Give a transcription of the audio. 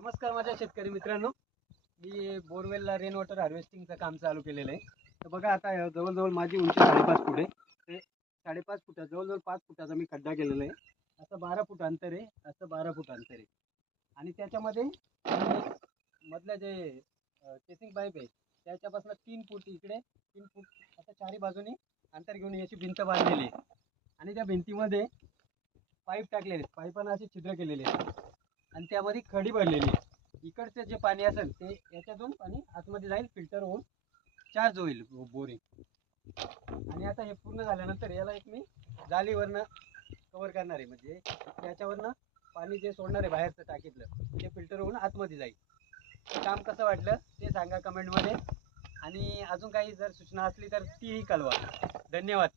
नमस्कार माझ्या शेतकरी मित्रांनो, मी बोरवेलला रेन वॉटर हार्वेस्टिंगचं काम चालू केलेलं आहे. तर बघा आता जवळजवळ माझी उंची 5.5 फूट आहे. ते 5.5 फुटा जवळजवळ 5 फुटाचा मी खड्डा केलेला आहे. असं 12 फूट अंतर आहे, असं 12 फूट अंतर आहे. आणि त्याच्यामध्ये मधलं जे केसिंग पाईप आहे त्याच्यापासून 3 फूट इकडे 3 फूट असं चारी बाजूनी अंतर घेऊन याची भिंत बांधलेली आहे. आणि त्या भिंतीमध्ये पाईप टाकलेले, पाईपांना असे छिद्र केलेले आहेत आणि त्यामध्ये खडी भरलेली आहे. इकडचं जे पाणी असेल ते याच्यातून पाणी आतमध्ये जाईल, फिल्टर होऊन चार्ज होईल बोरिंग. आणि आता हे पूर्ण झाल्यानंतर याला एक मी जालीवरनं कव्हर करणार आहे, म्हणजे याच्यावरनं पाणी जे सोडणार आहे बाहेरचं टाकीतलं ते फिल्टर होऊन आतमध्ये जाईल. हे काम कसं वाटलं ते सांगा कमेंटमध्ये, आणि अजून काही जर सूचना असली तर तीही कळवा. धन्यवाद.